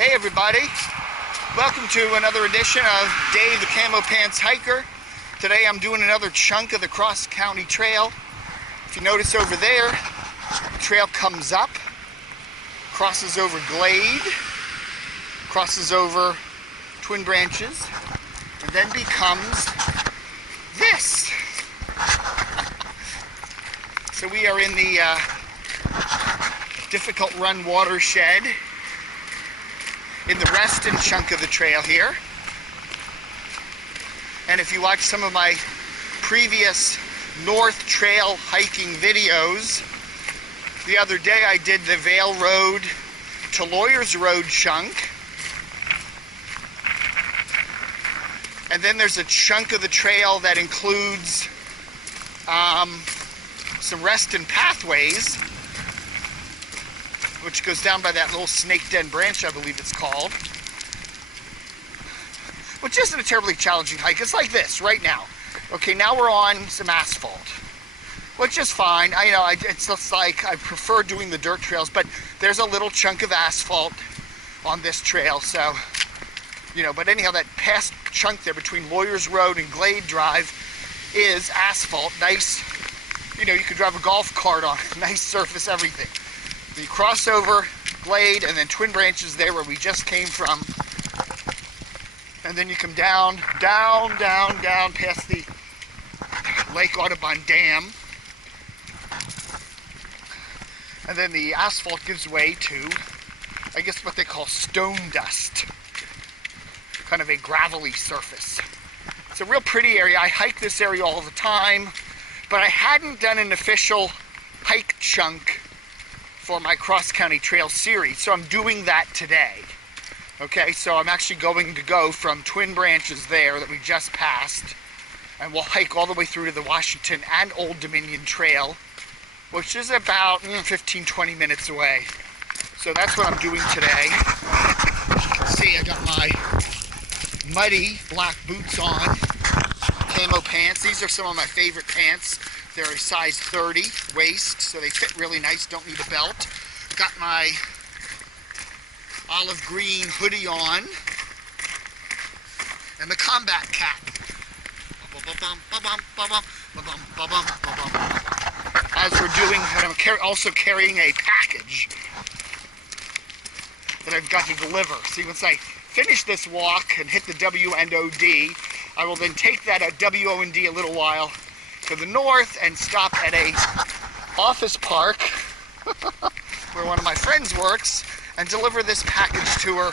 Hey everybody, welcome to another edition of Dave the Camo Pants Hiker. Today I'm doing another chunk of the cross-county trail. If you notice over there, the trail comes up, crosses over Glade, crosses over Twin Branches, and then becomes this. So we are in the difficult run watershed in the Reston chunk of the trail here. And if you watch some of my previous North Trail hiking videos, the other day I did the Vale Road to Lawyers Road chunk. And then there's a chunk of the trail that includes some Reston pathways, which goes down by that little snake den branch, I believe it's called. Which isn't a terribly challenging hike. It's like this right now. Okay, now we're on some asphalt, which is fine. It's just like I prefer doing the dirt trails, but there's a little chunk of asphalt on this trail, so but anyhow, that past chunk there between Lawyers Road and Glade Drive is asphalt. Nice, you could drive a golf cart on it. Nice surface, everything. You cross over Glade and then Twin Branches there where we just came from. And then you come down past the Lake Audubon Dam. And then the asphalt gives way to, I guess, what they call stone dust. Kind of a gravelly surface. It's a real pretty area. I hike this area all the time, but I hadn't done an official hike chunk for my cross-county trail series, so I'm doing that today. Okay, so I'm actually going to go from Twin Branches there that we just passed, and we'll hike all the way through to the Washington and Old Dominion Trail, which is about 15-20 minutes away. So that's what I'm doing today. As you can see, I got my muddy black boots on, camo pants. These are some of my favorite pants. They're a size 30 waist, so they fit really nice, don't need a belt. Got my olive green hoodie on, and the combat cap. As we're doing, and I'm also carrying a package that I've got to deliver. See, once I finish this walk and hit the W&OD, I will then take that at W-O-N-D a little while to the north and stop at a office park where one of my friends works and deliver this package to her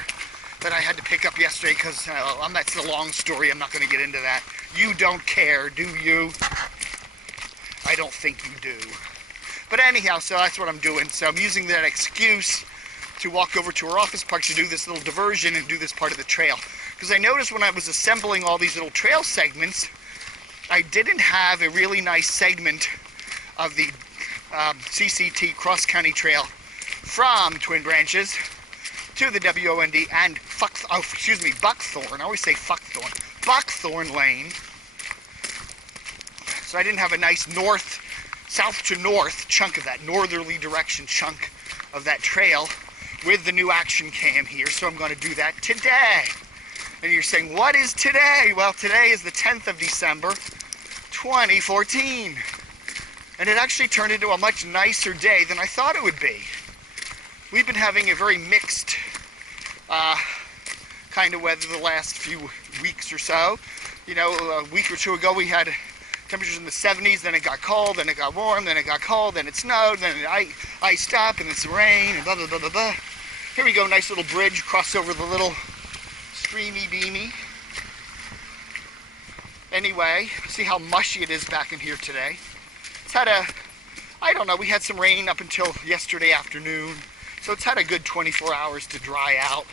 that I had to pick up yesterday because that's a long story. I'm not going to get into that. You don't care, do you? I don't think you do. But anyhow, so that's what I'm doing. So I'm using that excuse to walk over to her office park to do this little diversion and do this part of the trail. Because I noticed when I was assembling all these little trail segments, I didn't have a really nice segment of the CCT cross-county trail from Twin Branches to the W-O-N-D and Buckthorn. I always say Fuckthorn. Buckthorn Lane. So I didn't have a nice south to north chunk of that, northerly direction chunk of that trail with the new action cam here. So I'm going to do that today. And you're saying, what is today? Well, today is the 10th of December, 2014. And it actually turned into a much nicer day than I thought it would be. We've been having a very mixed kind of weather the last few weeks or so. A week or two ago we had temperatures in the 70s, then it got cold, then it got warm, then it got cold, then it snowed, then it iced up, and it's rain, and blah, blah, blah, blah, blah. Here we go, nice little bridge, cross over the little streamy beamy. Anyway, see how mushy it is back in here today. It's had we had some rain up until yesterday afternoon, so it's had a good 24 hours to dry out.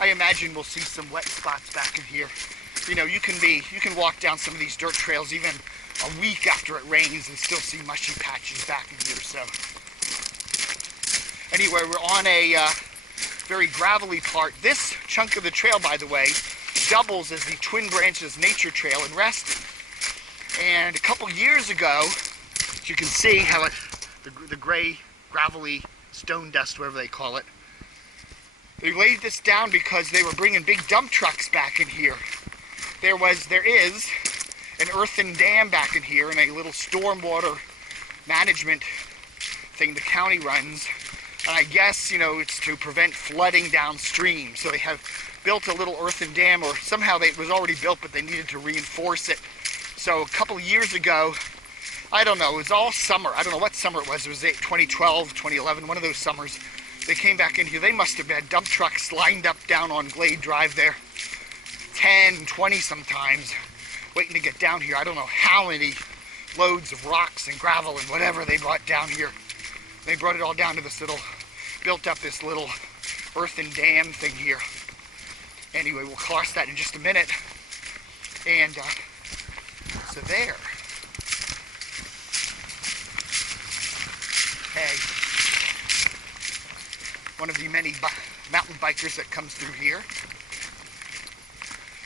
I imagine we'll see some wet spots back in here. You can walk down some of these dirt trails even a week after it rains and still see mushy patches back in here. So anyway, we're on a very gravelly part. This chunk of the trail, by the way, doubles as the Twin Branches Nature Trail in Reston. And a couple years ago, as you can see how the gray, gravelly stone dust, whatever they call it, They laid this down because they were bringing big dump trucks back in here. There is an earthen dam back in here and a little stormwater management thing the county runs. And I guess, you know, it's to prevent flooding downstream. So they have built a little earthen dam, or somehow it was already built, but they needed to reinforce it. So a couple of years ago, I don't know, it was all summer. I don't know what summer it was. It was 2012, 2011, one of those summers. They came back in here. They must have had dump trucks lined up down on Glade Drive there, 10, 20 sometimes, waiting to get down here. I don't know how many loads of rocks and gravel and whatever they brought down here. They brought it all down to this little, built up this little earthen dam thing here. Anyway, we'll cross that in just a minute. And so there. Okay. One of the many mountain bikers that comes through here.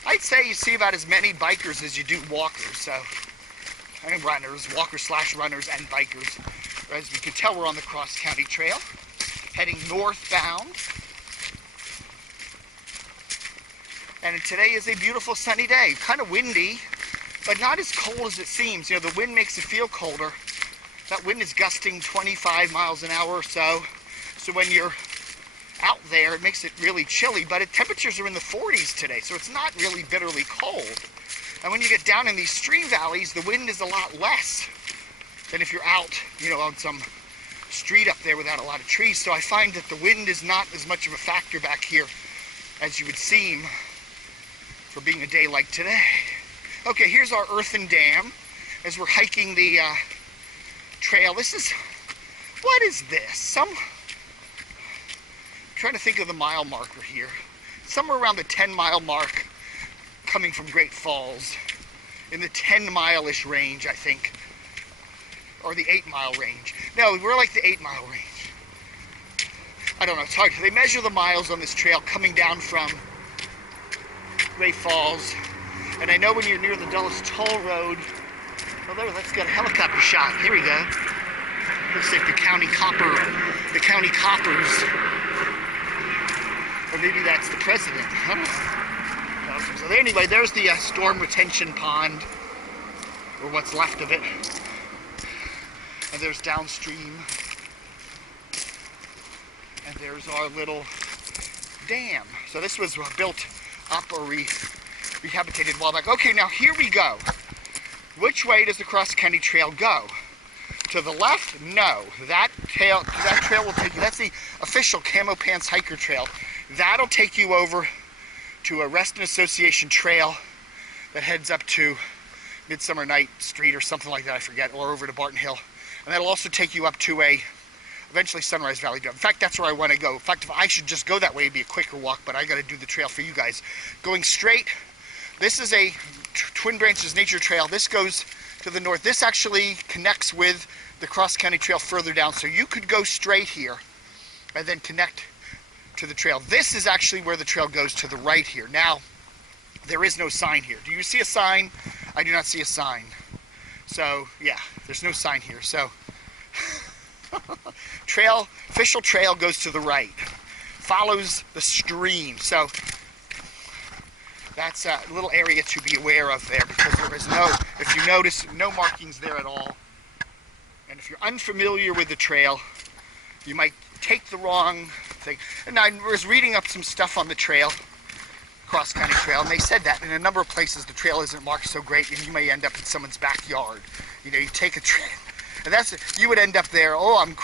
I'd say you see about as many bikers as you do walkers, so, and runners, walkers/runners and bikers. As you can tell, we're on the cross-county trail, heading northbound. And today is a beautiful sunny day, kind of windy, but not as cold as it seems. You know, the wind makes it feel colder. That wind is gusting 25 miles an hour or so. So when you're out there, it makes it really chilly, but temperatures are in the 40s today, so it's not really bitterly cold. And when you get down in these stream valleys, the wind is a lot less than if you're out, you know, on some street up there without a lot of trees. So I find that the wind is not as much of a factor back here as you would seem for being a day like today. Okay, here's our earthen dam as we're hiking the trail. This is, what is this? I'm trying to think of the mile marker here. Somewhere around the 10-mile mark coming from Great Falls. In the 10-mile-ish range, I think. Or the 8-mile range. No, we're like the 8-mile range. I don't know, it's hard. They measure the miles on this trail coming down from Great Falls. And I know when you're near the Dulles Toll Road, well there, let's get a helicopter shot. Here we go. Looks like the county coppers. Or maybe that's the president. I don't know. So anyway, there's the storm retention pond, or what's left of it. And there's downstream. And there's our little dam. So this was built up or rehabilitated a while back. Okay, now here we go. Which way does the cross-county trail go? To the left? No. That trail will take you, that's the official Camo Pants Hiker trail. That'll take you over to a Reston Association trail that heads up to Midsummer Night Street or something like that, I forget, or over to Barton Hill. And that'll also take you up to eventually Sunrise Valley Drive. In fact, that's where I want to go. In fact, if I should just go that way, it'd be a quicker walk, but I got to do the trail for you guys. Going straight, this is a Twin Branches Nature Trail. This goes to the north. This actually connects with the cross-county trail further down, so you could go straight here and then connect to the trail. This is actually where the trail goes to the right here. Now, there is no sign here. Do you see a sign? I do not see a sign. So, yeah, there's no sign here. So, official trail goes to the right. Follows the stream. So, that's a little area to be aware of there, because there is no, if you notice, no markings there at all. And if you're unfamiliar with the trail, you might take the wrong thing. And I was reading up some stuff on the trail, cross-county trail, and they said that in a number of places the trail isn't marked so great, and you may end up in someone's backyard. You know, you take a trail, and that's, you would end up there, oh, I'm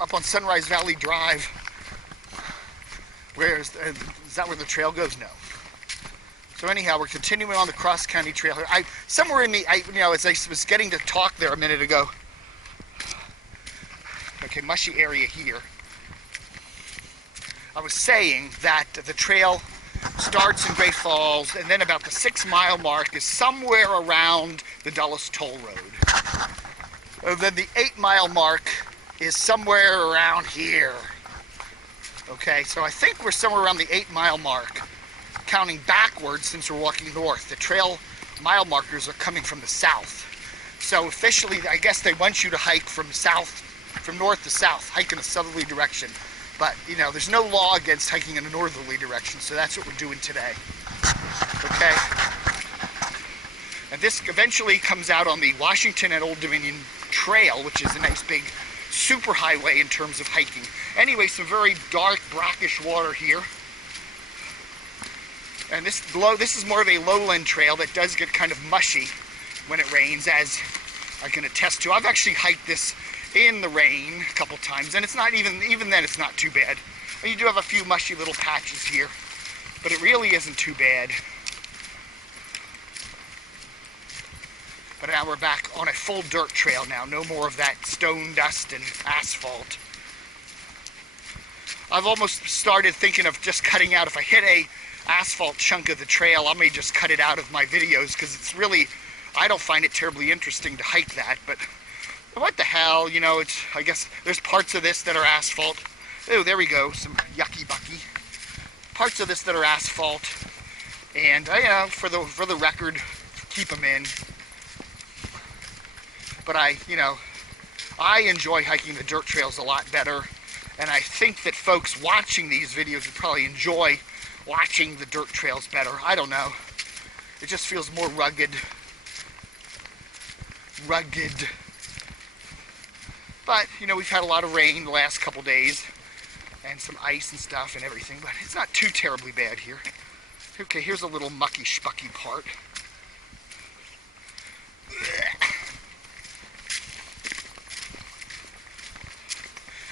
up on Sunrise Valley Drive. Is that where the trail goes? No. So anyhow, we're continuing on the cross-county trail here. Somewhere in the, as I was getting to talk there a minute ago, okay, mushy area here, I was saying that the trail starts in Great Falls, and then about the 6-mile mark is somewhere around the Dulles Toll Road. And then the 8-mile mark is somewhere around here. Okay, so I think we're somewhere around the 8-mile mark, counting backwards since we're walking north. The trail mile markers are coming from the south. So officially, I guess they want you to hike from north to south, hike in a southerly direction. But, you know, there's no law against hiking in a northerly direction, so that's what we're doing today. Okay? And this eventually comes out on the Washington and Old Dominion Trail, which is a nice big super highway in terms of hiking. Anyway, some very dark, brackish water here. And this is more of a lowland trail that does get kind of mushy when it rains, as I can attest to. I've actually hiked this in the rain a couple times, and it's not even then it's not too bad. You do have a few mushy little patches here, but it really isn't too bad. But now we're back on a full dirt trail now. No more of that stone dust and asphalt. I've almost started thinking of just cutting out. If I hit a asphalt chunk of the trail, I may just cut it out of my videos, because it's really, I don't find it terribly interesting to hike that. But what the hell, you know, I guess there's parts of this that are asphalt. Oh, there we go, some yucky bucky. Parts of this that are asphalt, and you know, for the record, keep them in. But I enjoy hiking the dirt trails a lot better, and I think that folks watching these videos would probably enjoy watching the dirt trails better. I don't know. It just feels more rugged. But, you know, we've had a lot of rain the last couple days, and some ice and stuff and everything, but it's not too terribly bad here. Okay, here's a little mucky spucky part.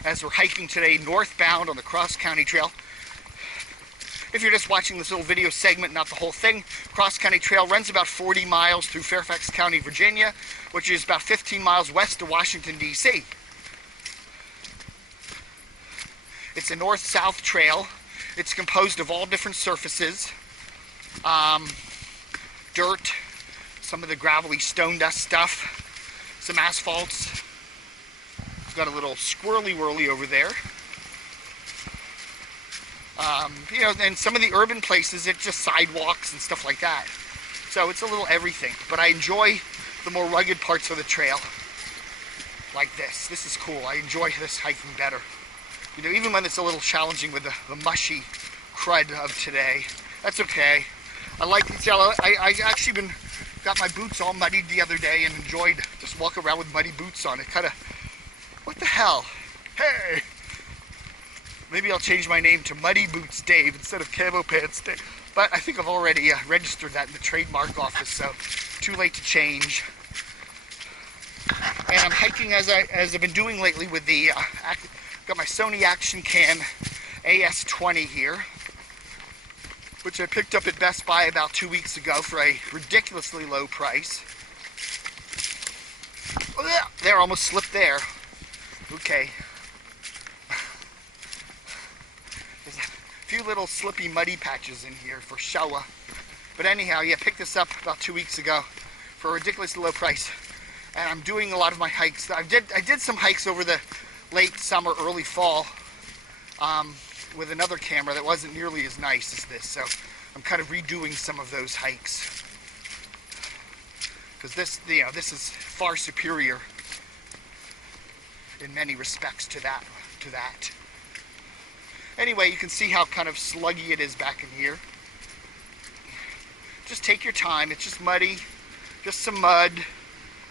As we're hiking today northbound on the Cross County Trail. If you're just watching this little video segment, not the whole thing, Cross County Trail runs about 40 miles through Fairfax County, Virginia, which is about 15 miles west of Washington, D.C. It's a north-south trail. It's composed of all different surfaces. Dirt, some of the gravelly stone dust stuff, some asphalts. Got a little squirrely whirly over there. You know, and some of the urban places, it's just sidewalks and stuff like that. So it's a little everything. But I enjoy the more rugged parts of the trail, like this. This is cool. I enjoy this hiking better. You know, even when it's a little challenging with the mushy crud of today. That's okay. I like these yellow. I actually got my boots all muddied the other day and enjoyed just walking around with muddy boots on. It kind of, what the hell? Hey! Maybe I'll change my name to Muddy Boots Dave instead of Camo Pants Dave. But I think I've already registered that in the trademark office, so too late to change. And I'm hiking as I've been doing lately with the, got my Sony Action Cam AS20 here, which I picked up at Best Buy about 2 weeks ago for a ridiculously low price. There, almost slipped there. Okay. There's a few little slippy muddy patches in here for shower. But anyhow, yeah, picked this up about 2 weeks ago for a ridiculously low price. And I'm doing a lot of my hikes. I did some hikes over the late summer, early fall with another camera that wasn't nearly as nice as this. So I'm kind of redoing some of those hikes. Because this, you know, this is far superior in many respects to that. Anyway, you can see how kind of sluggy it is back in here. Just take your time. It's just muddy, just some mud.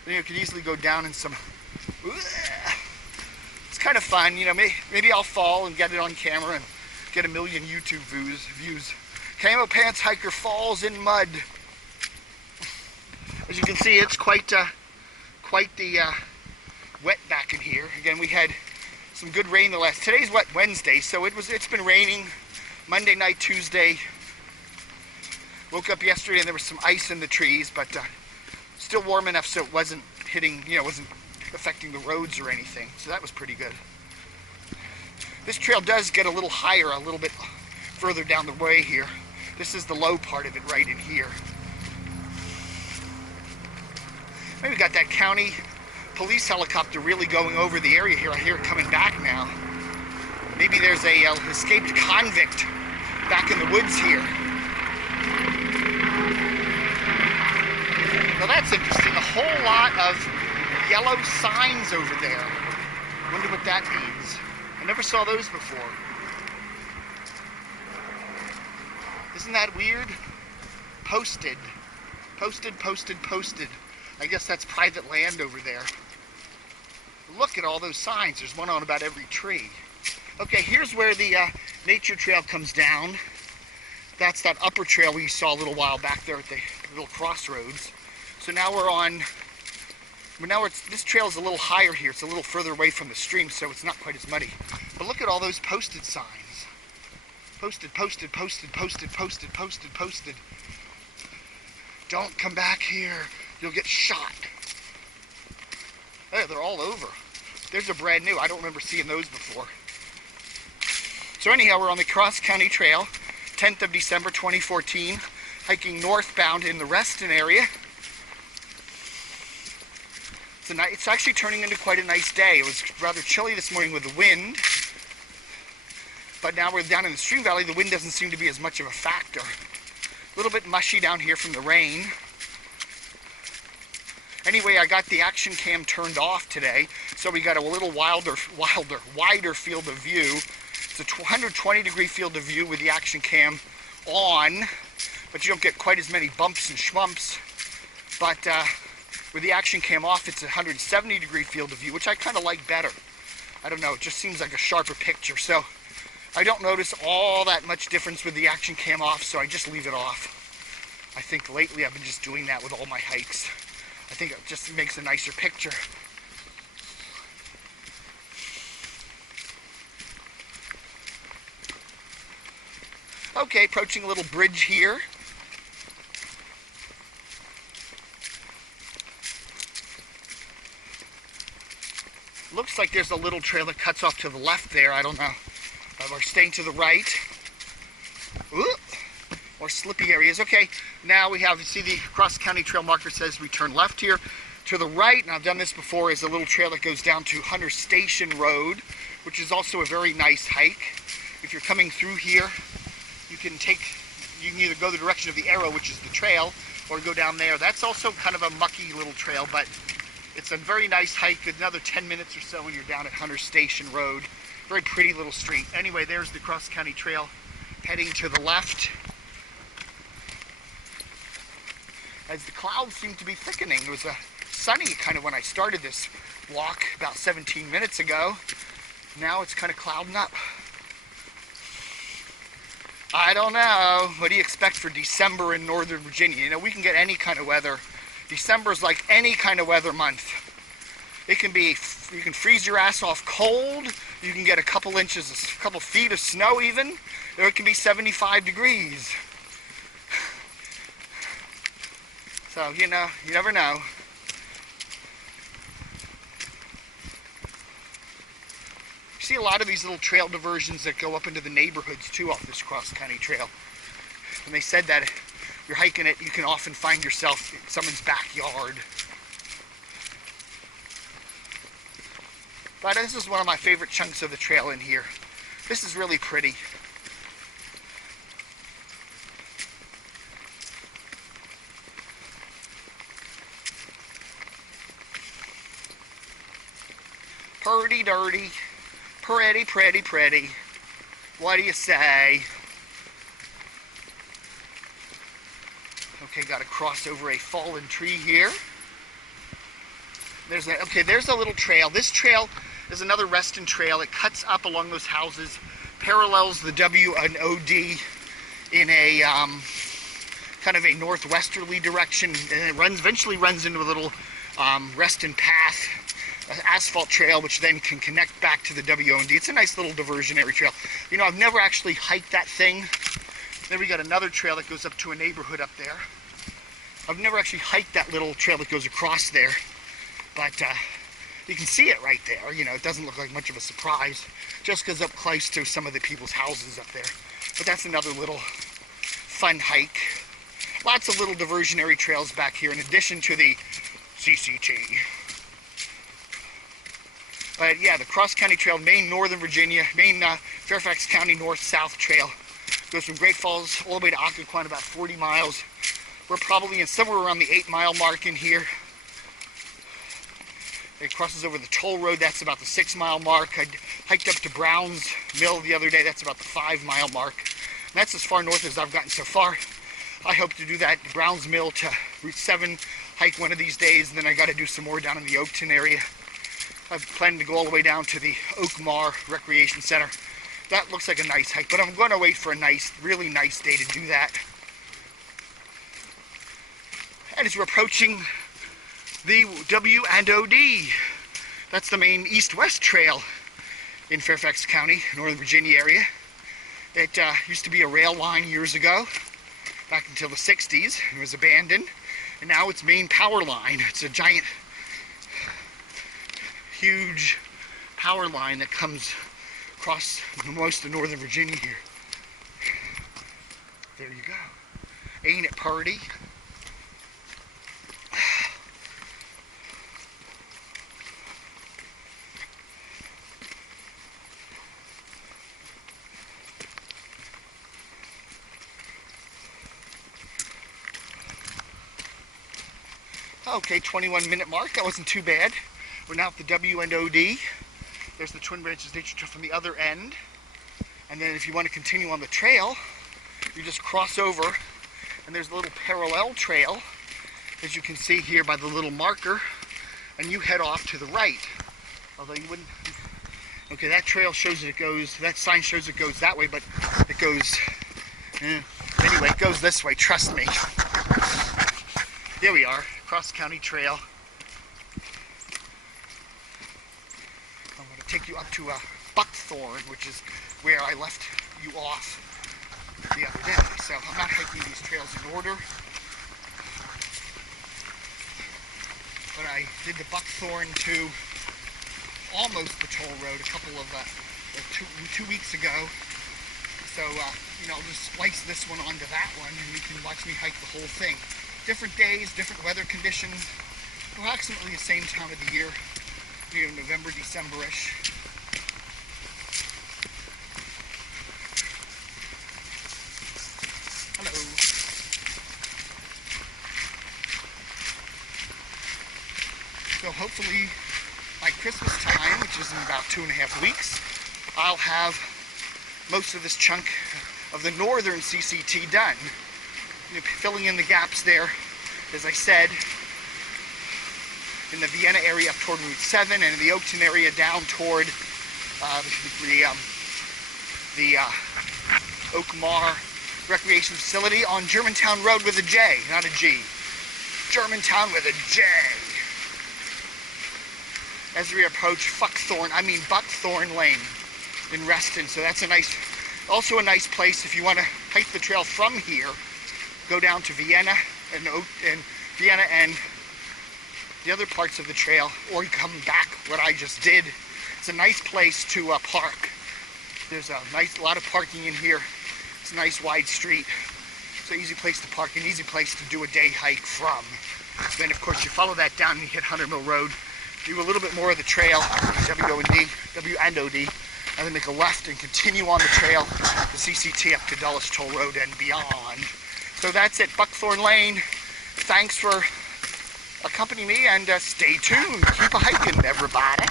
You could easily go down in some. It's kind of fun, you know. Maybe I'll fall and get it on camera and get a million YouTube views. Camo Pants Hiker falls in mud. As you can see, it's quite the wet back in here. Again, we had some good rain today's wet Wednesday, so it's been raining Monday night, Tuesday. Woke up yesterday and there was some ice in the trees, but still warm enough so it wasn't hitting, you know, wasn't affecting the roads or anything. So that was pretty good. This trail does get a little higher, a little bit further down the way here. This is the low part of it right in here. Maybe we got that county police helicopter really going over the area here. I hear it coming back now. Maybe there's a escaped convict back in the woods here. Now that's interesting. A whole lot of yellow signs over there. Wonder what that means. I never saw those before. Isn't that weird? Posted. Posted, posted, posted. I guess that's private land over there. Look at all those signs. There's one on about every tree. Okay, here's where the nature trail comes down. That's that upper trail we saw a little while back there at the little crossroads. So now we're on, this trail is a little higher here. It's a little further away from the stream, so it's not quite as muddy. But look at all those posted signs. Posted, posted, posted, posted, posted, posted, posted. Don't come back here. You'll get shot. Hey, they're all over. There's a brand new. I don't remember seeing those before. So anyhow, we're on the Cross County Trail, 10th of December 2014, hiking northbound in the Reston area. It's actually turning into quite a nice day. It was rather chilly this morning with the wind, but now we're down in the stream valley. The wind doesn't seem to be as much of a factor. A little bit mushy down here from the rain. Anyway, I got the action cam turned off today, so we got a little wider field of view. It's a 120-degree field of view with the action cam on, but you don't get quite as many bumps and schmumps. But with the action cam off, it's a 170-degree field of view, which I kind of like better. I don't know, it just seems like a sharper picture. So I don't notice all that much difference with the action cam off, so I just leave it off. I think lately I've been just doing that with all my hikes. I think it just makes a nicer picture. Okay, approaching a little bridge here. Looks like there's a little trail that cuts off to the left there. I don't know. We're staying to the right. Ooh, more slippy areas. Okay, now we have, you see the Cross County Trail marker says we turn left here. To the right, and I've done this before, is a little trail that goes down to Hunter Station Road, which is also a very nice hike. If you're coming through here, you can either go the direction of the arrow, which is the trail, or go down there. That's also kind of a mucky little trail, but it's a very nice hike. Another 10 minutes or so when you're down at Hunter Station Road. Very pretty little street. Anyway, there's the Cross County Trail heading to the left. As the clouds seem to be thickening. It was sunny kind of when I started this walk about 17 minutes ago. Now it's kind of clouding up. I don't know. What do you expect for December in Northern Virginia? You know, we can get any kind of weather. December is like any kind of weather month. It can be, you can freeze your ass off cold. You can get a couple feet of snow even. Or it can be 75 degrees. So, you know, you never know. You see a lot of these little trail diversions that go up into the neighborhoods too off this Cross County Trail. And they said that if you're hiking it, you can often find yourself in someone's backyard. But this is one of my favorite chunks of the trail in here. This is really pretty. Purdy dirty. Pretty, pretty, pretty. What do you say? Okay, got to cross over a fallen tree here. There's a little trail. This trail is another Reston trail. It cuts up along those houses, parallels the W and OD in a kind of a northwesterly direction, and it eventually runs into a little Reston path, an asphalt trail, which then can connect back to the W&D. It's a nice little diversionary trail. You know, I've never actually hiked that thing. Then we got another trail that goes up to a neighborhood up there. I've never actually hiked that little trail that goes across there, but you can see it right there. You know, it doesn't look like much of a surprise, just goes up close to some of the people's houses up there. But that's another little fun hike. Lots of little diversionary trails back here in addition to the CCT. But yeah, the Cross County Trail, main Northern Virginia, main Fairfax County north-south trail. Goes from Great Falls all the way to Occoquan, about 40 miles. We're probably in somewhere around the 8-mile mark in here. It crosses over the toll road. That's about the 6-mile mark. I hiked up to Brown's Mill the other day. That's about the 5-mile mark. And that's as far north as I've gotten so far. I hope to do that Brown's Mill to Route 7 hike one of these days, and then I got to do some more down in the Oakton area. I'm planning to go all the way down to the Oakmar Recreation Center. That looks like a nice hike, but I'm going to wait for a nice, really nice day to do that. And as we're approaching the W&OD, that's the main east-west trail in Fairfax County, Northern Virginia area. It used to be a rail line years ago, back until the 60s. It was abandoned, and now it's main power line. It's a giant, huge power line that comes across most of Northern Virginia here. There you go. Ain't it purty? Okay, 21-minute mark. That wasn't too bad. We're now at the W&OD. There's the Twin Branches Nature Trail from the other end. And then if you want to continue on the trail, you just cross over, and there's a little parallel trail, as you can see here by the little marker, and you head off to the right. Although you wouldn't... Okay, that trail shows that it goes, that sign shows it goes that way, but it goes... Anyway, it goes this way, trust me. There we are. Cross-County Trail. I'm going to take you up to Buckthorn, which is where I left you off the other day. So I'm not hiking these trails in order, but I did the Buckthorn to almost the toll road a couple of two weeks ago. So you know, I'll just splice this one onto that one, and you can watch me hike the whole thing. Different days, different weather conditions, approximately the same time of the year, you know, November, December-ish. Hello. So hopefully by Christmas time, which is in about 2.5 weeks, I'll have most of this chunk of the northern CCT done. You know, filling in the gaps there, as I said, in the Vienna area up toward Route 7, and in the Oakton area down toward the Oakmar Recreation Facility on Germantown Road with a J, not a G. Germantown with a J. As we approach Buckthorn Lane in Reston. So that's also a nice place if you want to hike the trail from here. Go down to Vienna and Vienna and the other parts of the trail, or you come back what I just did. It's a nice place to park. There's a lot of parking in here. It's a nice wide street. It's an easy place to park, an easy place to do a day hike from. Then of course you follow that down and you hit 100 Mill Road, do a little bit more of the trail, W&OD, and then make a left and continue on the trail, the CCT up to DullesToll Road and beyond. So that's it, Buckthorn Lane. Thanks for accompanying me, and stay tuned. Keep a hiking, everybody.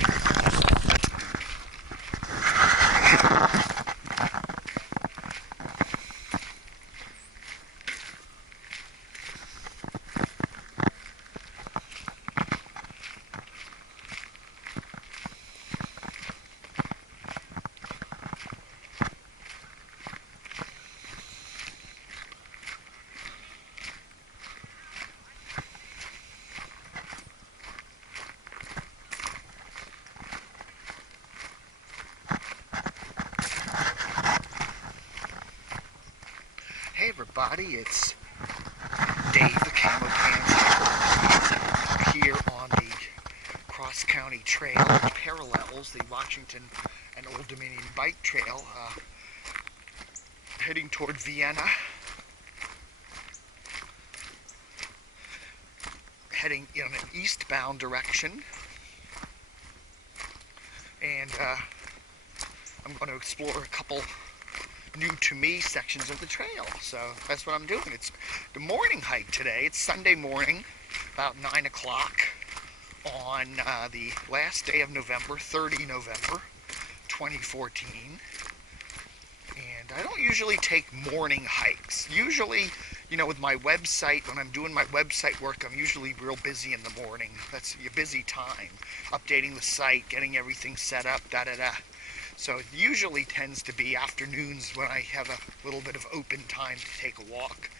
Hey everybody, it's Dave the Camo Pants Hiker here on the cross-county trail which parallels the Washington and Old Dominion bike trail, heading toward Vienna, heading in an eastbound direction, and I'm going to explore a couple new to me sections of the trail. So that's what I'm doing. It's the morning hike today. It's Sunday morning, about 9 o'clock. on the last day of November, 30 November 2014. And I don't usually take morning hikes. Usually, you know, with my website, when I'm doing my website work, I'm usually real busy in the morning. That's a busy time. Updating the site, getting everything set up, da-da-da. So it usually tends to be afternoons when I have a little bit of open time to take a walk.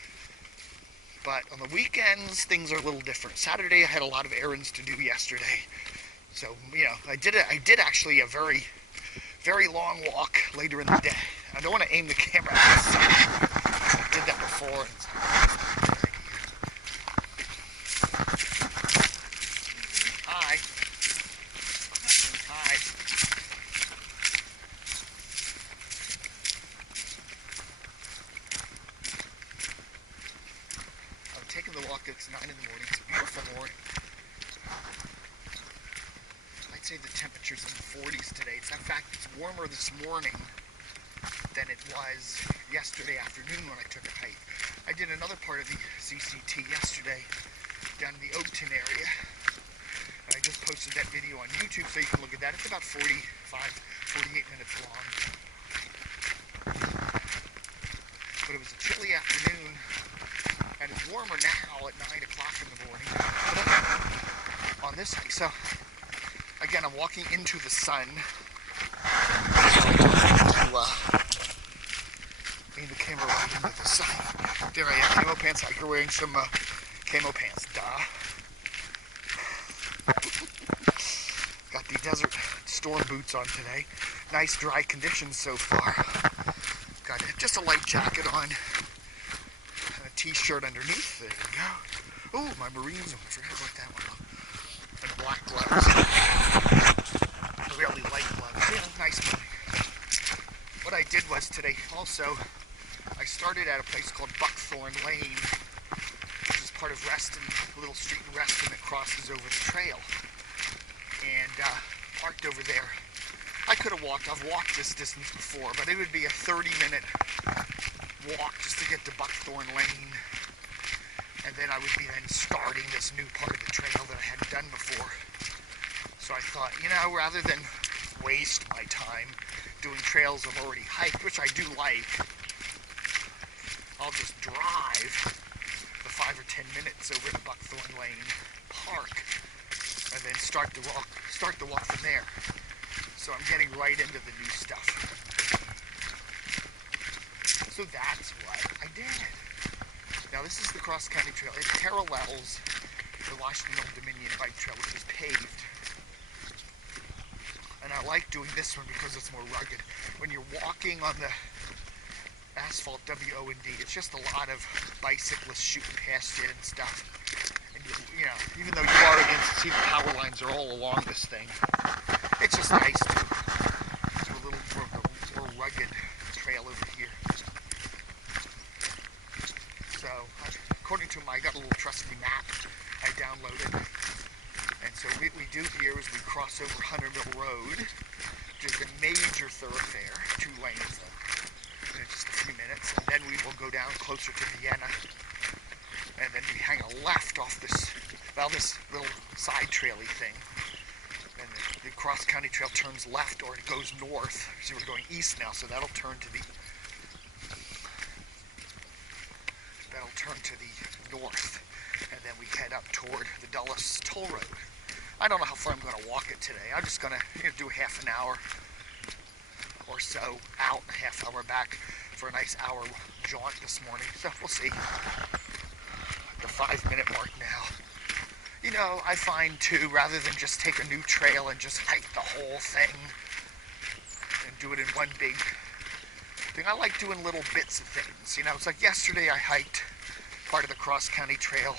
But on the weekends, things are a little different. Saturday, I had a lot of errands to do yesterday. So, you know, I did actually a very, very long walk later in the day. I don't want to aim the camera at the sun. I did that before. Hi. Hi. I'm taking the walk. It's 9 in the morning. It's a beautiful morning. I'd say the temperature's in the 40s today. In fact, it's warmer this morning than it was yesterday afternoon when I took a hike. I did another part of the CCT yesterday down in the Oakton area. And I just posted that video on YouTube so you can look at that. It's about 48 minutes long. But it was a chilly afternoon, and it's warmer now at 9 o'clock in the morning on this hike. So again, I'm walking into the sun. Aim the camera right into the sun. There I am, Camo Pants Hiker, wearing some camo pants. Got the Desert Storm boots on today. Nice dry conditions so far. Got just a light jacket on and a t-shirt underneath. There you go. Oh, my Marines, I forgot about that one. And black gloves. Really light gloves. Yeah, nice morning. What I did was today also, I started at a place called Buckthorn Lane, which is part of Reston, a little street in Reston that crosses over the trail. And parked over there. I could have walked, I've walked this distance before, but it would be a 30-minute walk just to get to Buckthorn Lane. And then I would be then starting this new part of the trail that I hadn't done before. So I thought, you know, rather than waste my time doing trails I've already hiked, which I do like, I'll just drive the 5 or 10 minutes over to Buckthorn Lane, park, and then start the walk from there. So I'm getting right into the new stuff. So that's what I did. Now this is the Cross County Trail. It parallels the Washington Old Dominion Bike Trail, which is paved. And I like doing this one because it's more rugged. When you're walking on the asphalt WO&D, it's just a lot of bicyclists shooting past you and stuff. And you know, even though you are against, see the power lines are all along this thing. It's just nice to do a little more of a more rugged trail over here. So, according to I got a little trusty map I downloaded. And so what we do here is we cross over Hunter Mill Road, which is a major thoroughfare, 2 lanes in just a few minutes, and then we will go down closer to Vienna, and then we hang a left off this, well, this little side traily thing, and the Cross County Trail turns left, or it goes north. See, we're going east now, so that'll turn to the north, and then we head up toward the Dulles-Toll Road. I don't know how far I'm going to walk it today. I'm just going to do half an hour or so out, a half hour back for a nice hour jaunt this morning. So we'll see. At the 5-minute mark now. You know, I find too, rather than just take a new trail and just hike the whole thing and do it in one big thing, I like doing little bits of things. You know, it's like yesterday I hiked part of the Cross County Trail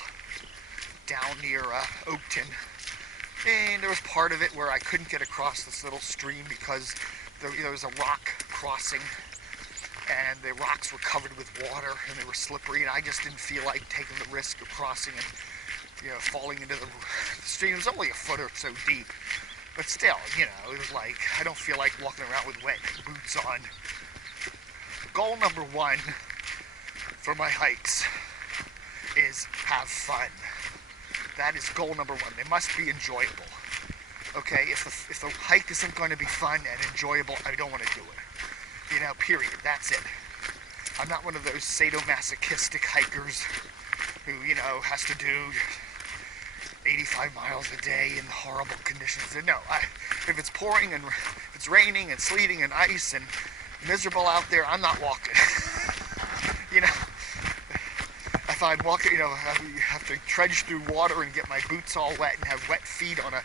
down near Oakton. And there was part of it where I couldn't get across this little stream because there was a rock crossing, and the rocks were covered with water and they were slippery, and I just didn't feel like taking the risk of crossing and, you know, falling into the stream. It was only a foot or so deep, but still, you know, it was like, I don't feel like walking around with wet boots on. Goal number 1 for my hikes is have fun. That is goal number one. They must be enjoyable. Okay, if the hike isn't going to be fun and enjoyable, I don't want to do it. You know, period. That's it. I'm not one of those sadomasochistic hikers who, you know, has to do 85 miles a day in horrible conditions. No, if it's pouring and if it's raining and sleeting and ice and miserable out there, I'm not walking. You know, if I'm walking, you know, I have to trudge through water and get my boots all wet and have wet feet on a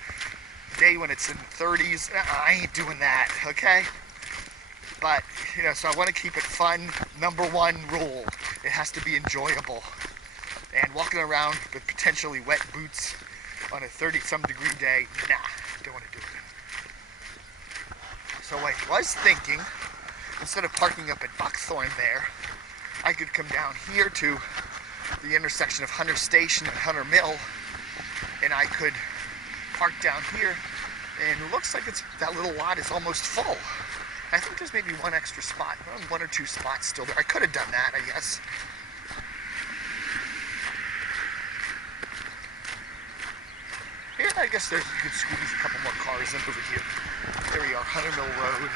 day when it's in the 30s, I ain't doing that, okay? But, you know, so I want to keep it fun. Number one rule, it has to be enjoyable. And walking around with potentially wet boots on a 30-some degree day, nah, don't want to do it. So I was thinking, instead of parking up at Buckthorn there, I could come down here to the intersection of Hunter Station and Hunter Mill, and I could park down here, and it looks like that little lot is almost full. I think there's maybe one extra spot, one or two spots still there. I could have done that, I guess. Here, I guess you could squeeze a couple more cars in over here. There we are, Hunter Mill Road.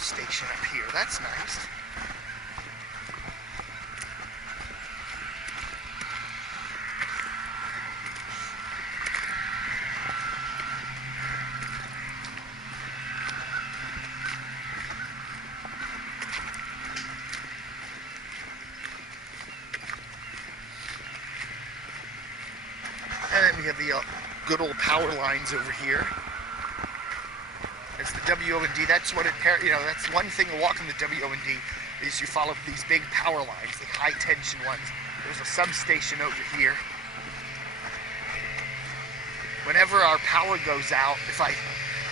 Station up here, that's nice. And then we have the good old power lines over here. It's the WO&D. That's what you know, that's one thing of walking the WO&D is you follow these big power lines, the high tension ones. There's a substation over here. Whenever our power goes out, if I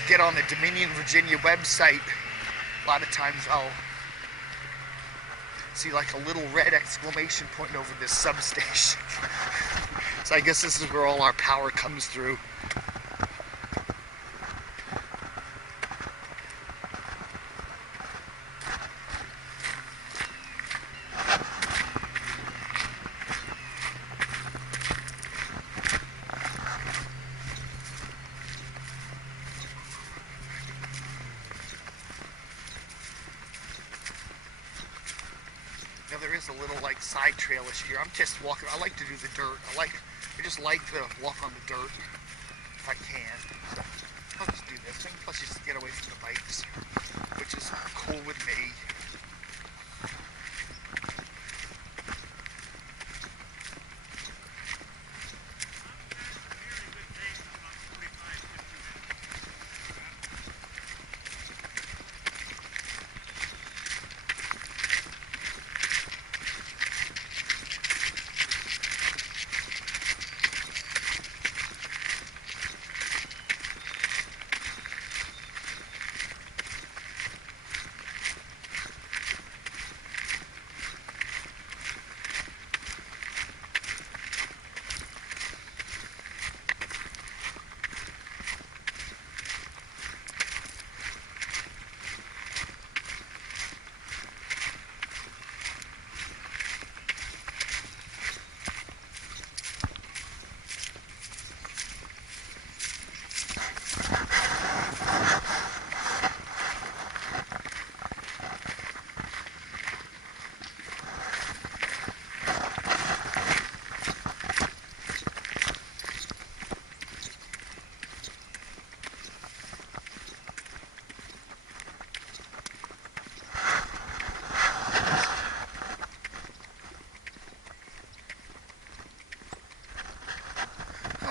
get on the Dominion, Virginia website, a lot of times I'll see like a little red exclamation point over this substation. So I guess this is where all our power comes through. Now there is a little like side trailish here. I'm just walking. I like to do the dirt. I just like to walk on the dirt if I can. So I'll just do this. And plus, just get away from the bikes, which is cool with me.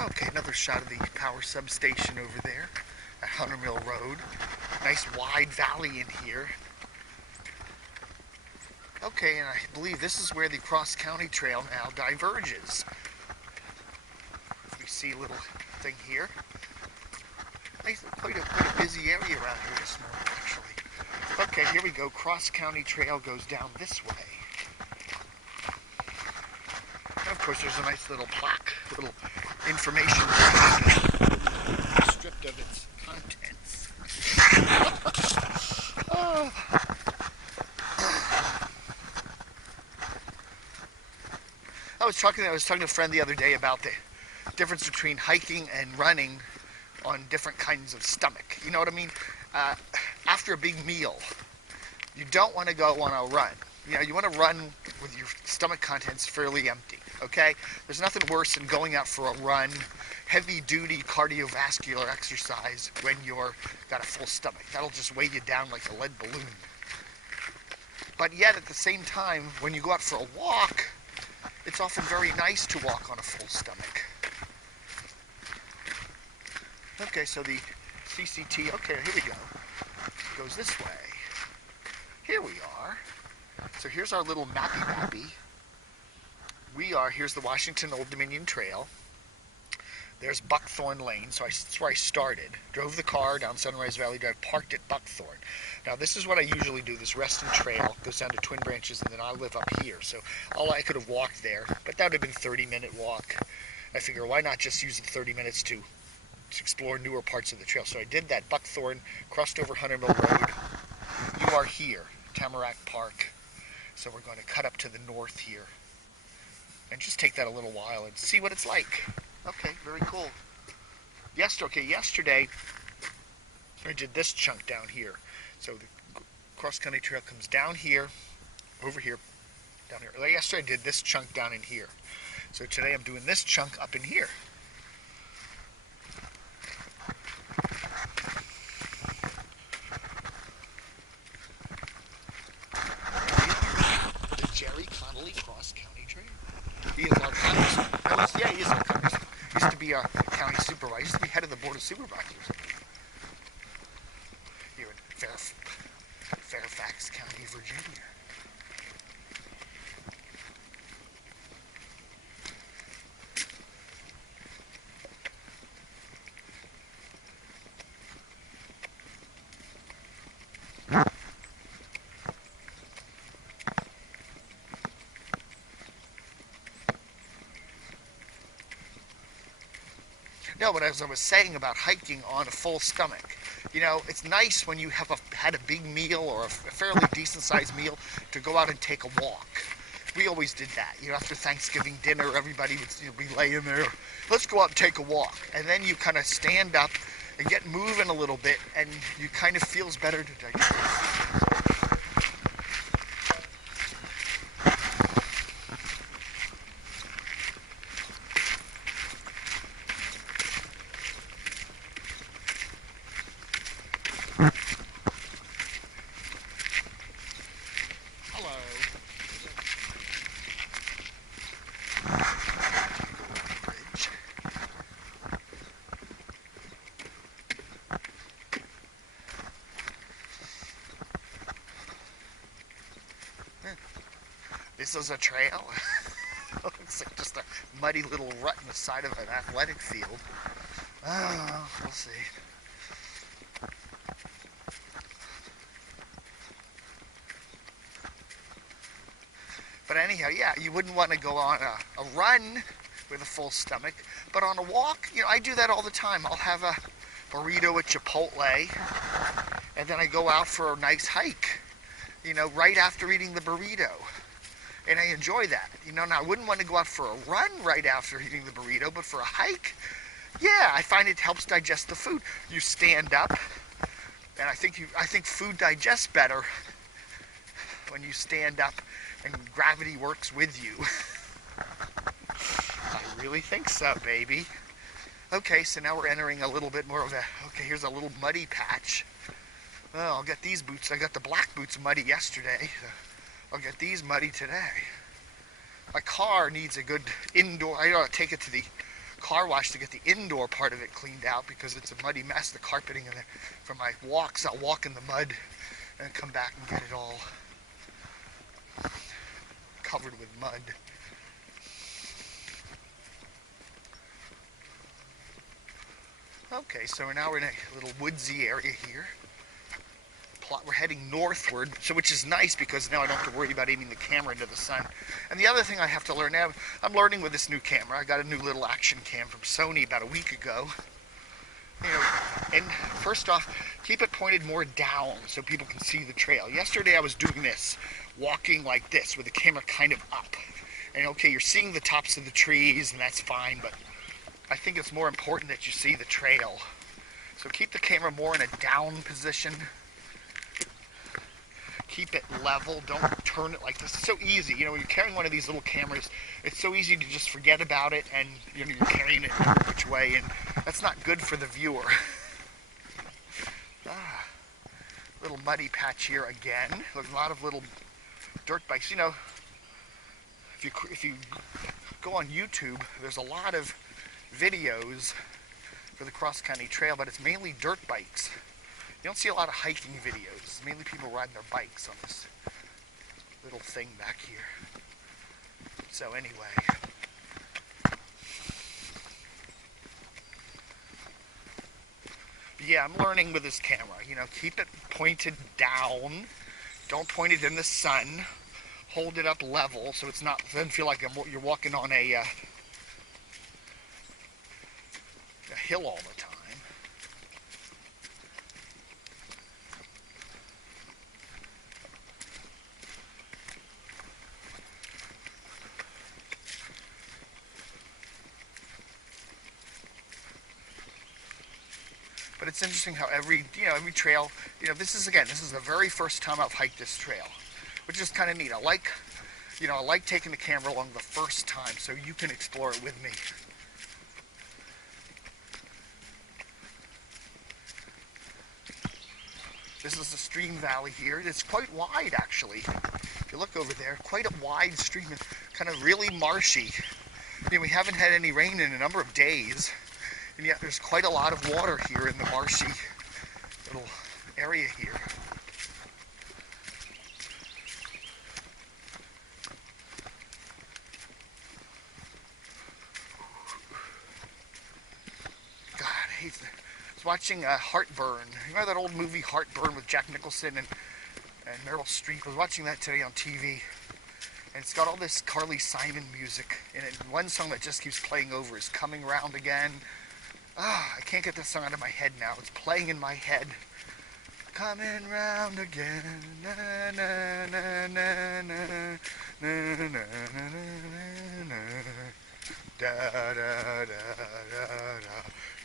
Okay, another shot of the power substation over there at Hunter Mill Road. Nice wide valley in here. Okay, and I believe this is where the cross-county trail now diverges. see a little thing here. Nice, quite a busy area around here this morning, actually. Okay, here we go. Cross-county trail goes down this way. And of course, there's a nice little plaque, little information stripped of its contents. Oh. I was talking to a friend the other day about the difference between hiking and running on different kinds of stomach. You know what I mean? After a big meal, you don't want to go on a run. You know, you want to run with your stomach contents fairly empty, okay? There's nothing worse than going out for a run, heavy-duty cardiovascular exercise when you're got a full stomach. That'll just weigh you down like a lead balloon. But yet, at the same time, when you go out for a walk, it's often very nice to walk on a full stomach. Okay, so the CCT, okay, here we go. It goes this way. Here we are. So here's our little mappy. Here's the Washington Old Dominion Trail. There's Buckthorn Lane, so that's where I started. Drove the car down Sunrise Valley Drive, parked at Buckthorn. Now this is what I usually do. This Reston Trail goes down to Twin Branches, and then I live up here. So I could have walked there, but that would have been a 30-minute walk. I figure, why not just use the 30 minutes to explore newer parts of the trail? So I did that. Buckthorn, crossed over Hunter Mill Road. You are here, Tamarack Park. So we're going to cut up to the north here and just take that a little while and see what it's like. Okay, very cool. Yesterday I did this chunk down here. So the cross-country trail comes down here, over here, down here. Yesterday I did this chunk down in here. So today I'm doing this chunk up in here. Cross-county trail. He is our county. He is our county. He used to be our county supervisor. He used to be head of the board of supervisors here in Fairfax County, Virginia. No, but as I was saying about hiking on a full stomach, you know, it's nice when you have had a big meal or a fairly decent-sized meal to go out and take a walk. We always did that. You know, after Thanksgiving dinner, everybody would be laying there, let's go out and take a walk. And then you kind of stand up and get moving a little bit, and you kind of feels better to digest. This is a trail. Looks like just a muddy little rut in the side of an athletic field. Oh, we'll see. But anyhow, yeah, you wouldn't want to go on a run with a full stomach. But on a walk, you know, I do that all the time. I'll have a burrito at Chipotle, and then I go out for a nice hike, you know, right after eating the burrito. And I enjoy that. You know, now I wouldn't want to go out for a run right after eating the burrito, but for a hike, yeah, I find it helps digest the food. You stand up, and I think food digests better when you stand up and gravity works with you. I really think so, baby. Okay, so now we're entering a little bit more of here's a little muddy patch. Oh, I'll get these boots. I got the black boots muddy yesterday. I'll get these muddy today. My car needs a good indoor, I ought to take it to the car wash to get the indoor part of it cleaned out because it's a muddy mess, the carpeting in there. For my walks, I'll walk in the mud and come back and get it all covered with mud. Okay, so now we're in a little woodsy area here. We're heading northward, so which is nice because now I don't have to worry about aiming the camera into the sun. And the other thing I have to learn now, I'm learning with this new camera. I got a new little action cam from Sony about a week ago. You know, and first off, keep it pointed more down so people can see the trail. Yesterday I was doing this, walking like this with the camera kind of up. And okay, you're seeing the tops of the trees and that's fine, but I think it's more important that you see the trail. So keep the camera more in a down position. Keep it level, don't turn it like this. It's so easy, you know, when you're carrying one of these little cameras, it's so easy to just forget about it and you know, you're carrying it which way, and that's not good for the viewer. Little muddy patch here again. There's a lot of little dirt bikes. You know, if you go on YouTube, there's a lot of videos for the cross-country trail, but it's mainly dirt bikes. You don't see a lot of hiking videos. It's mainly people riding their bikes on this little thing back here. So anyway. Yeah, I'm learning with this camera. You know, keep it pointed down. Don't point it in the sun. Hold it up level so it doesn't feel like you're walking on a hill all the time. But it's interesting how every trail, this is the very first time I've hiked this trail, which is kind of neat. I like taking the camera along the first time so you can explore it with me. This is the stream valley here. It's quite wide, actually. If you look over there, quite a wide stream, kind of really marshy. We haven't had any rain in a number of days. And yet there's quite a lot of water here in the marshy little area here. God, I hate that. I was watching Heartburn. You remember that old movie Heartburn with Jack Nicholson and Meryl Streep? I was watching that today on TV. And it's got all this Carly Simon music in it. And one song that just keeps playing over is Coming Round Again. I can't get this song out of my head now. It's playing in my head. Coming round again. Na, na, na, na, na, na, na, na, na. Da da da da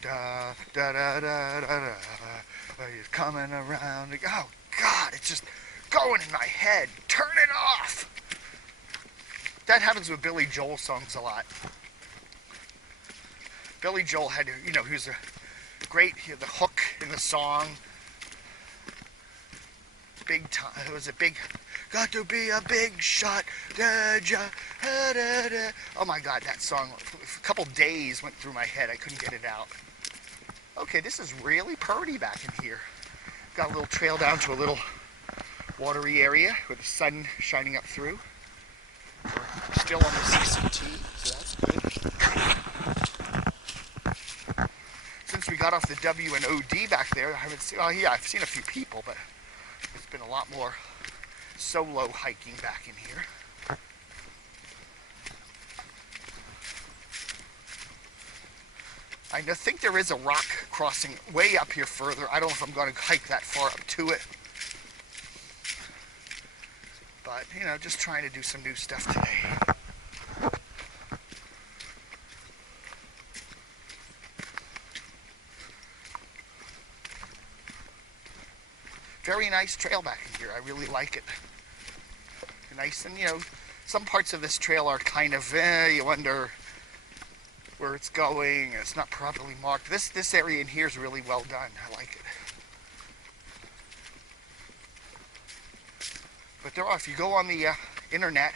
da da da da da. He's coming around. Oh God, it's just going in my head. Turn it off. That happens with Billy Joel songs a lot. Billy Joel had, he was a great, the hook in the song, big time, it was a big, got to be a big shot, da, da, da, da, da. Oh my God, that song, a couple days went through my head, I couldn't get it out. Okay, this is really pretty back in here. Got a little trail down to a little watery area with the sun shining up through. We're still on the CCT, so that's good. Since we got off the W and OD back there, I haven't seen, I've seen a few people, but it's been a lot more solo hiking back in here. I think there is a rock crossing way up here further. I don't know if I'm going to hike that far up to it. But, just trying to do some new stuff today. Very nice trail back in here. I really like it. Nice, and some parts of this trail are kind of, you wonder where it's going. It's not properly marked. This area in here is really well done. I like it. But if you go on the internet,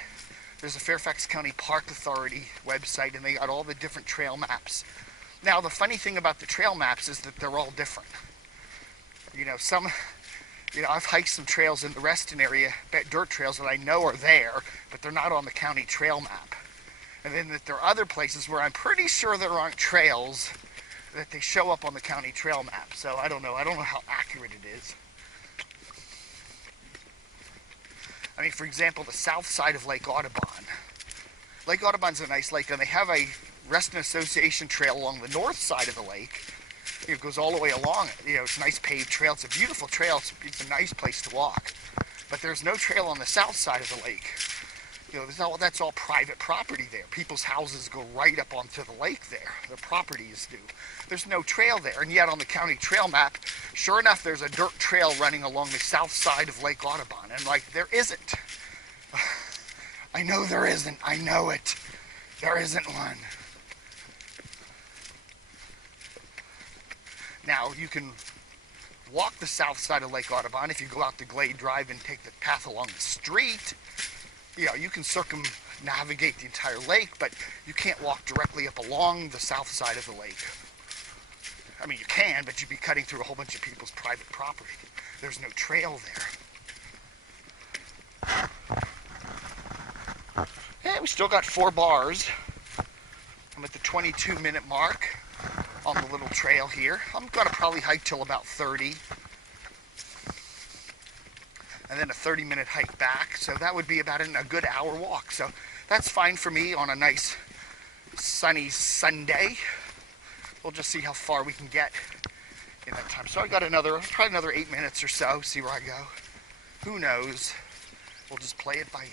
there's a Fairfax County Park Authority website, and they got all the different trail maps. Now, the funny thing about the trail maps is that they're all different. I've hiked some trails in the Reston area, dirt trails that I know are there, but they're not on the county trail map. And then there are other places where I'm pretty sure there aren't trails, that they show up on the county trail map. So I don't know how accurate it is. I mean, for example, the south side of Lake Audubon. Lake Audubon's a nice lake, and they have a Reston Association trail along the north side of the lake. It goes all the way along it. You know, it's a nice paved trail. It's a beautiful trail. It's a nice place to walk. But there's no trail on the south side of the lake. You know, that's all private property there. People's houses go right up onto the lake there. The properties do. There's no trail there. And yet on the county trail map, sure enough, there's a dirt trail running along the south side of Lake Audubon. And like, there isn't. I know there isn't. I know it. There isn't one. Now, you can walk the south side of Lake Audubon if you go out to Glade Drive and take the path along the street. You know, you can circumnavigate the entire lake, but you can't walk directly up along the south side of the lake. I mean, you can, but you'd be cutting through a whole bunch of people's private property. There's no trail there. Yeah, we still got 4 bars. I'm at the 22-minute mark on the little trail here. I'm going to probably hike till about 30. And then a 30-minute hike back. So that would be about a good hour walk. So that's fine for me on a nice sunny Sunday. We'll just see how far we can get in that time. So I got probably another 8 minutes or so, see where I go. Who knows? We'll just play it by ear.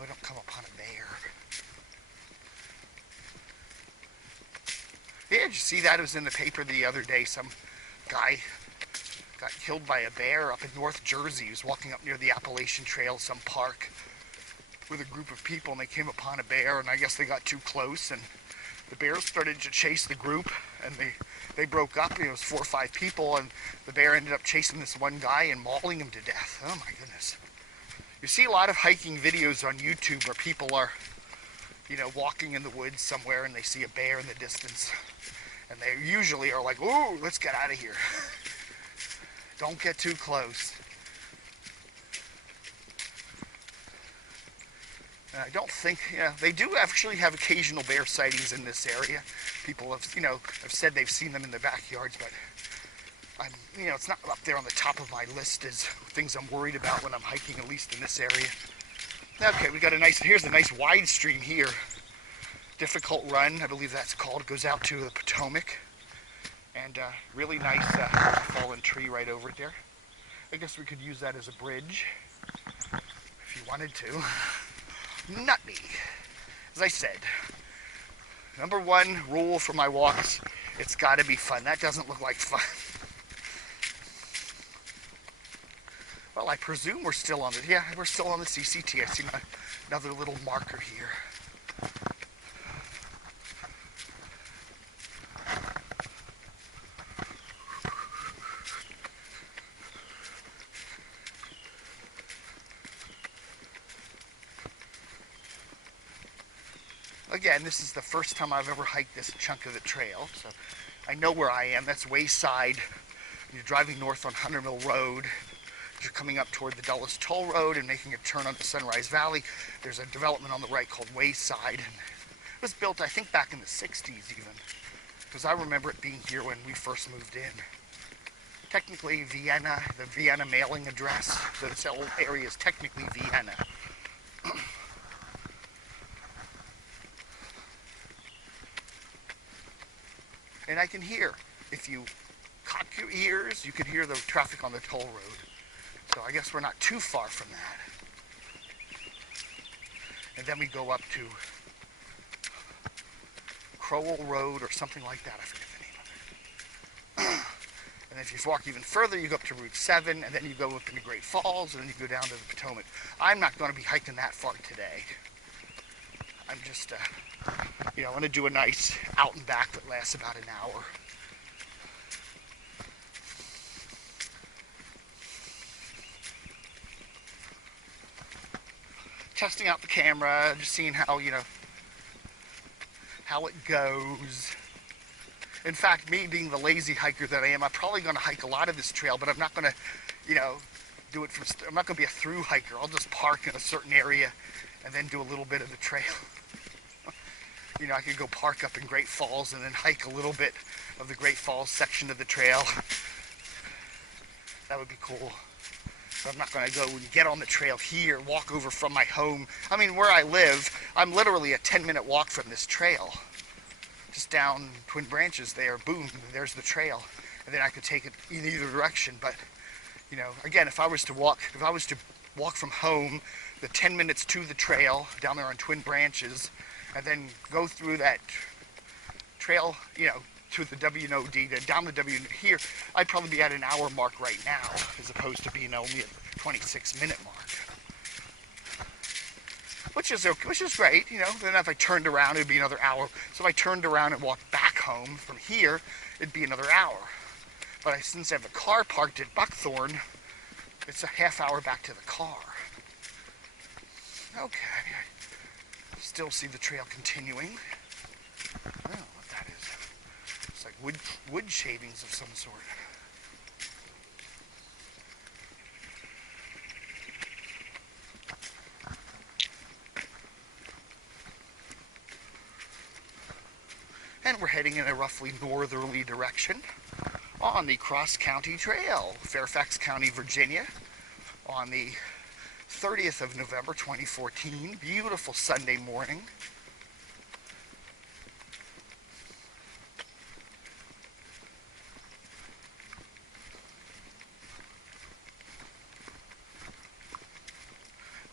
I don't come upon a bear. Yeah, did you see that? It was in the paper the other day. Some guy got killed by a bear up in North Jersey. He was walking up near the Appalachian Trail, some park, with a group of people, and they came upon a bear, and I guess they got too close, and the bear started to chase the group, and they broke up. It was 4 or 5 people, and the bear ended up chasing this one guy and mauling him to death. Oh my goodness. You see a lot of hiking videos on YouTube where people are, you know, walking in the woods somewhere and they see a bear in the distance. And they usually are like, ooh, let's get out of here. Don't get too close. And I don't think, you know, they do actually have occasional bear sightings in this area. People have, you know, have said they've seen them in their backyards, but you know, it's not up there on the top of my list as things I'm worried about when I'm hiking, at least in this area. Okay, we got here's a nice wide stream here. Difficult Run, I believe that's called. It goes out to the Potomac. And really nice fallen tree right over there. I guess we could use that as a bridge if you wanted to. Not me. As I said, number 1 rule for my walks, it's got to be fun. That doesn't look like fun. Well, I presume we're still on we're still on the CCT. I see another little marker here. Again, this is the first time I've ever hiked this chunk of the trail, so I know where I am. That's Wayside. You're driving north on 100 Mill Road. You're coming up toward the DullesToll Road and making a turn onto Sunrise Valley. There's a development on the right called Wayside. And it was built, I think, back in the 60s even, because I remember it being here when we first moved in. Technically, Vienna, the Vienna mailing address, this whole area is technically Vienna. And I can hear, if you cock your ears, you can hear the traffic on the toll road. So I guess we're not too far from that. And then we go up to Crowell Road or something like that. I forget the name of it. And if you walk even further, you go up to Route 7, and then you go up into Great Falls, and then you go down to the Potomac. I'm not going to be hiking that far today. I'm just, you know, I want to do a nice out and back that lasts about an hour. Testing out the camera, just seeing how, you know, how it goes. In fact, me being the lazy hiker that I am, I'm probably going to hike a lot of this trail, but I'm not going to, you know, do it from, I'm not going to be a through hiker. I'll just park in a certain area and then do a little bit of the trail. You know, I could go park up in Great Falls and then hike a little bit of the Great Falls section of the trail. That would be cool. But I'm not going to go and get on the trail here, walk over from my home. I mean, where I live, I'm literally a 10-minute walk from this trail. Just down Twin Branches there, boom, there's the trail. And then I could take it in either direction. But, you know, again, if I was to walk from home, the 10 minutes to the trail down there on Twin Branches, and then go through that trail, you know, to the WNOD, down the W here, I'd probably be at an hour mark right now, as opposed to being only at the 26-minute mark. Which is great, you know. Then if I turned around, it'd be another hour. So if I turned around and walked back home from here, it'd be another hour. But since I have the car parked at Buckthorn, it's a half hour back to the car. Okay. Still see the trail continuing. I don't know what that is. It's like wood shavings of some sort. And we're heading in a roughly northerly direction on the cross-county trail, Fairfax County, Virginia, on the 30th of November 2014. Beautiful Sunday morning.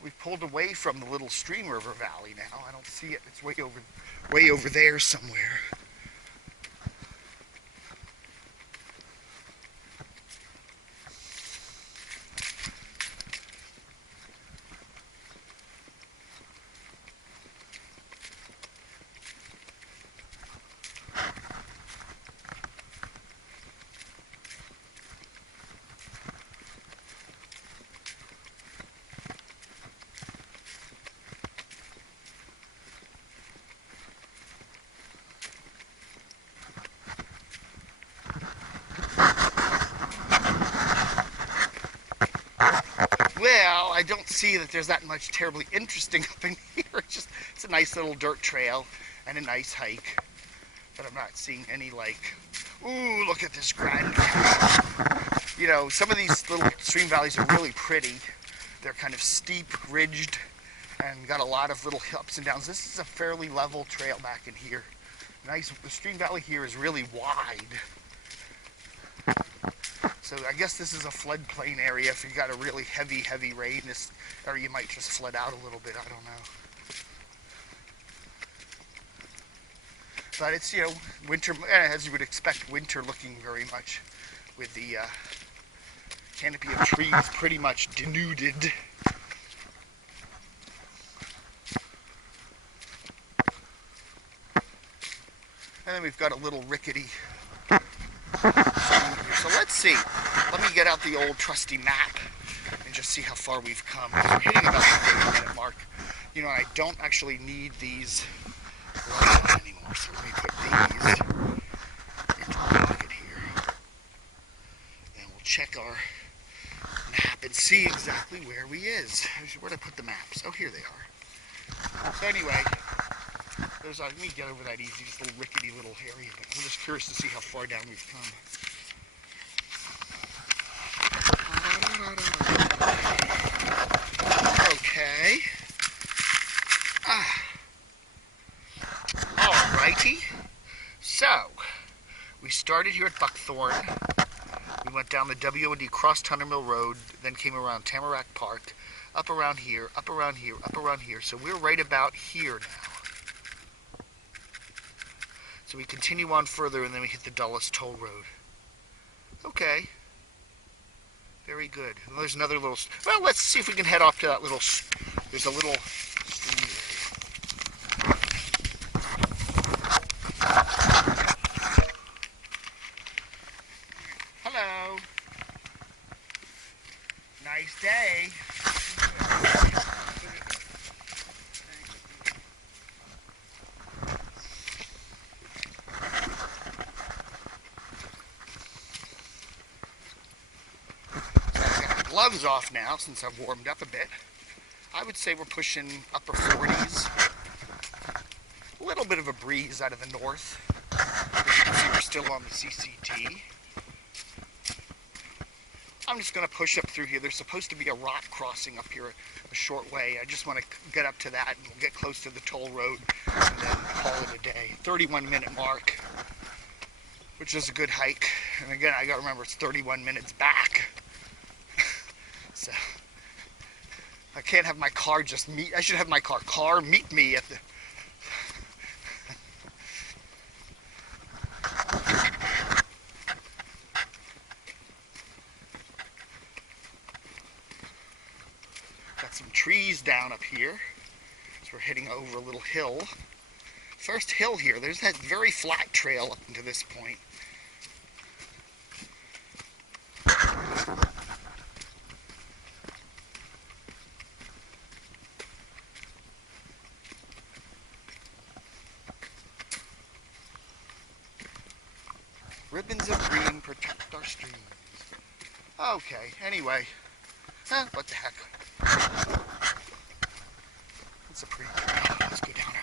We've pulled away from the little stream river valley now. I don't see it. It's way over there somewhere. Well, I don't see that there's that much terribly interesting up in here. It's a nice little dirt trail and a nice hike. But I'm not seeing any like, ooh, look at this grand canyon. You know, some of these little stream valleys are really pretty. They're kind of steep, ridged, and got a lot of little ups and downs. This is a fairly level trail back in here. Nice. The stream valley here is really wide. So I guess this is a floodplain area. If you got a really heavy rain, this area might just flood out a little bit. I don't know. But it's, you know, winter, as you would expect, winter looking very much, with the canopy of trees pretty much denuded. And then we've got a little rickety stream here. So let's see. Let me get out the old trusty map and just see how far we've come. We're hitting about the 30-minute mark. You know, I don't actually need these glasses anymore, so let me put these into the pocket here. And we'll check our map and see exactly where we is. Where'd I put the maps? Oh, here they are. So anyway, let me get over that easy, just a little rickety little area, but I'm just curious to see how far down we've come. Okay. Alrighty. So, we started here at Buckthorn. We went down the W&D, crossed Tunder Mill Road, then came around Tamarack Park, up around here, up around here, up around here. So we're right about here now. So we continue on further, and then we hit the DullesToll Road. Okay. Very good. Well, there's another little... Well, let's see if we can head off to that little... There's a little stream area. Hello. Nice day. gloves off now since I've warmed up a bit. I would say we're pushing upper 40s. A little bit of a breeze out of the north. As you can see, we're still on the CCT. I'm just going to push up through here. There's supposed to be a rock crossing up here a short way. I just want to get up to that and we'll get close to the toll road and then call it a day. 31-minute mark, which is a good hike. And again, I got to remember it's 31 minutes back. So I can't have my car just meet. I should have my car meet me at the. Got some trees down up here. So we're heading over a little hill. First hill here. There's that very flat trail up to this point. Ribbons of green protect our streams. Okay, anyway. What the heck? It's a pretty trail. Let's go down it.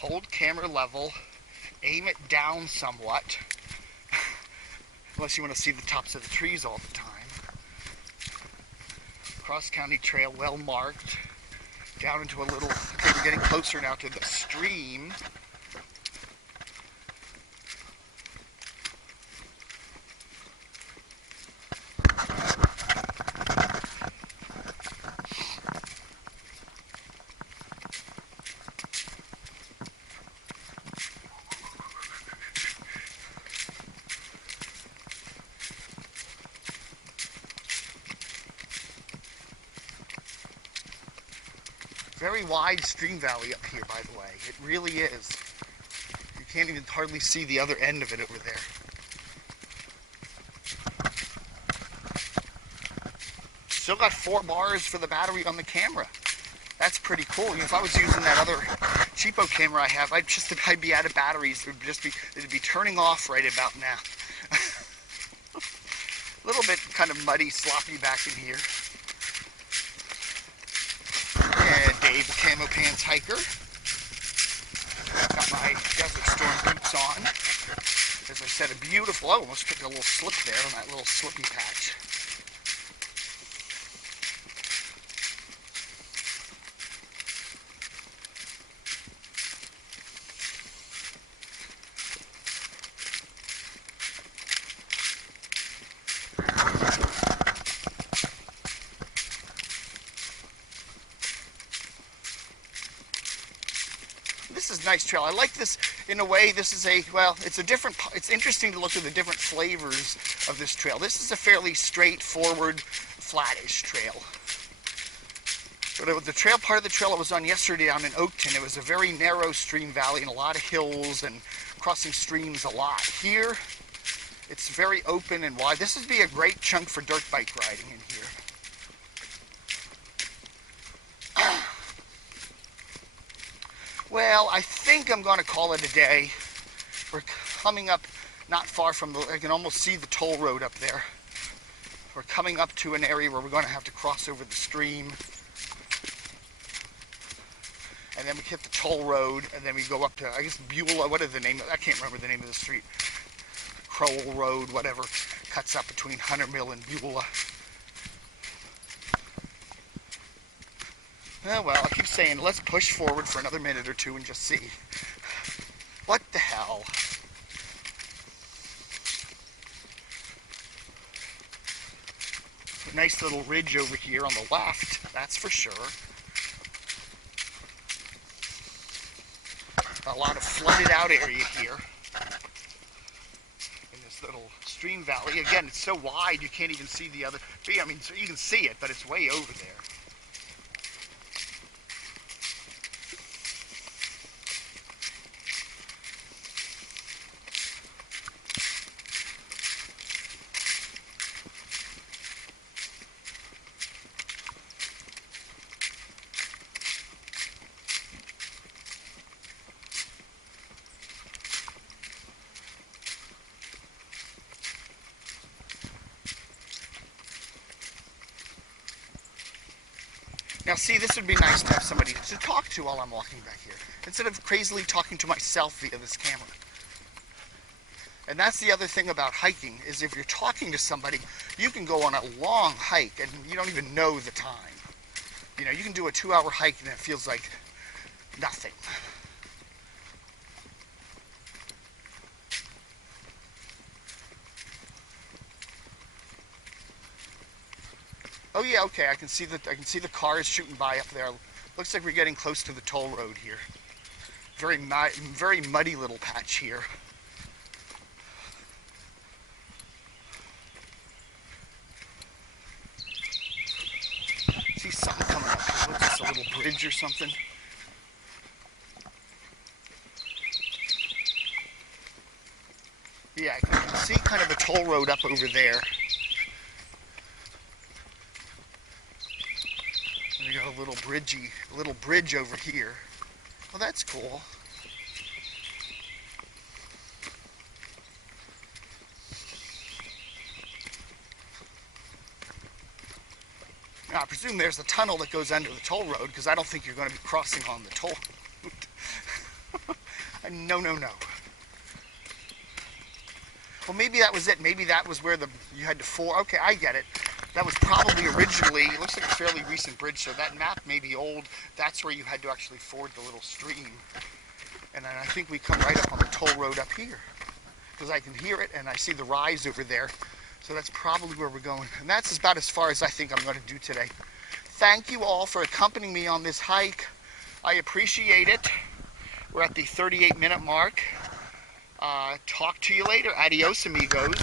Hold camera level, aim it down somewhat, unless you want to see the tops of the trees all the time. Cross-county trail, well marked, down into a little, okay, we're getting closer now to the stream. Very wide stream valley up here, by the way. It really is. You can't even hardly see the other end of it over there. Still got 4 bars for the battery on the camera. That's pretty cool. You know, if I was using that other cheapo camera I have, I'd be out of batteries. It'd be turning off right about now. A little bit kind of muddy, sloppy back in here. Dave, the Camo Pants Hiker. Got my Desert Storm boots on. As I said, a beautiful, I almost took a little slip there on that little slippy patch. This is a nice trail. I like this in a way. This is it's interesting to look at the different flavors of this trail. This is a fairly straightforward, flattish trail. But the trail, part of the trail I was on yesterday down in Oakton, it was a very narrow stream valley and a lot of hills and crossing streams a lot. Here, it's very open and wide. This would be a great chunk for dirt bike riding in here. Well, I think I'm going to call it a day. We're coming up not far from I can almost see the toll road up there. We're coming up to an area where we're going to have to cross over the stream. And then we hit the toll road, and then we go up to, I guess, Beulah, what is the name? I can't remember the name of the street. Crowell Road, whatever, cuts up between Hunter Mill and Beulah. Oh, well, I keep saying, let's push forward for another minute or two and just see. What the hell? A nice little ridge over here on the left, that's for sure. A lot of flooded out area here. In this little stream valley. Again, it's so wide you can't even see the other. I mean, so you can see it, but it's way over there. Now see, this would be nice to have somebody to talk to while I'm walking back here, instead of crazily talking to myself via this camera. And that's the other thing about hiking, is if you're talking to somebody, you can go on a long hike and you don't even know the time. You know, you can do a 2-hour hike and it feels like nothing. Oh yeah, okay, I can see the cars shooting by up there. Looks like we're getting close to the toll road here. Very muddy little patch here. See something coming up here. Looks like a little bridge or something. Yeah, I can see kind of a toll road up over there. We got a little bridge over here. Well, that's cool. Now, I presume there's a tunnel that goes under the toll road, because I don't think you're going to be crossing on the toll road. No, no, no. Well, maybe that was it. Maybe that was where you had to ford. Okay, I get it. That was probably originally, it looks like a fairly recent bridge, so that map may be old. That's where you had to actually ford the little stream. And then I think we come right up on the toll road up here, because I can hear it and I see the rise over there. So that's probably where we're going. And that's about as far as I think I'm going to do today. Thank you all for accompanying me on this hike. I appreciate it. We're at the 38-minute mark. Talk to you later. Adios, amigos.